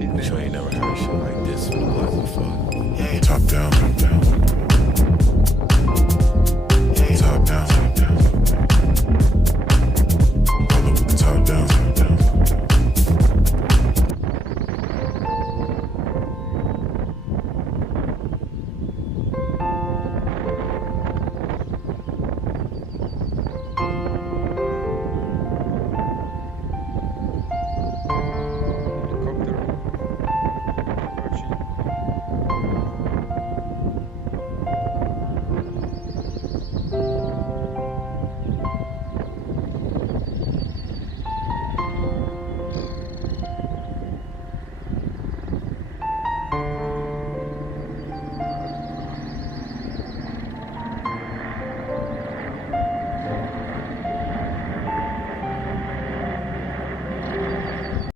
But you ain't never heard shit like this from the block before. Top down, top down. Top down.